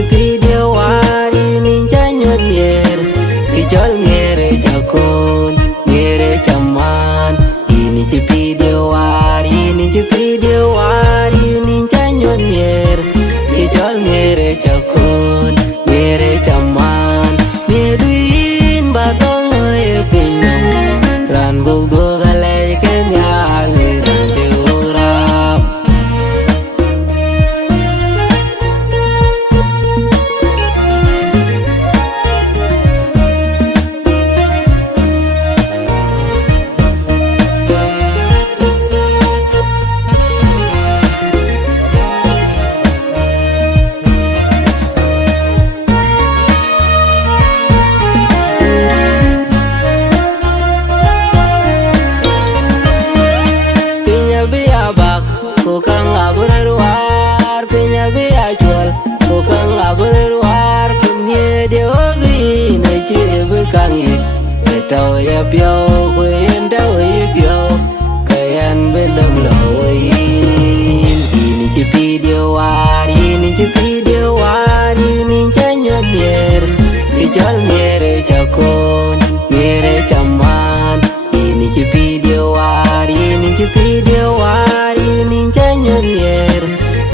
chi video wari ni chanyon yer kichol ngere chakon ngere chaman ini chi video wari ni chi video wari ni chanyon yer kichol ngere chakon ngere chaman meduin batong e pinam ran buldo gale kenya le chura Kukang abureruar pinya biya chwal kukang abureruar kumye diogi na chiri bukangi betao ya pyo kuyenda wayi pyo kayan bendam lo wayin ini chi video war ini chi video war ini chanyon yer kichol nyere chakon nyere chaman ini chi video war ini chi video war ini chanyon yer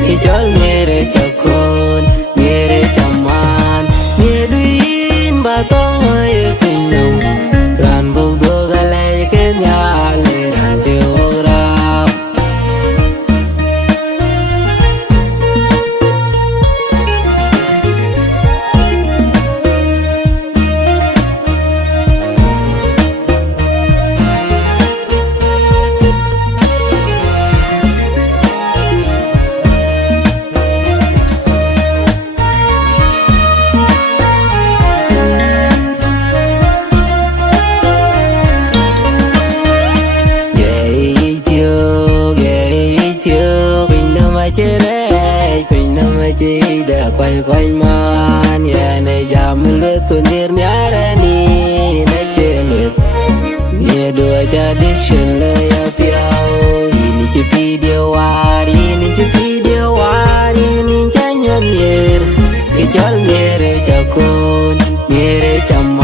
kichol nyere chakon nyere chaman meduin batong e pinam ran buldo gale kenya le ran chura chi đã quay quay man ya này jam lướt con dir nyara ni na chen lướt nia đua cha addiction le ya piao ini chi video war ini chi video war ini chanyon yer kichol nyere chakon nyere cham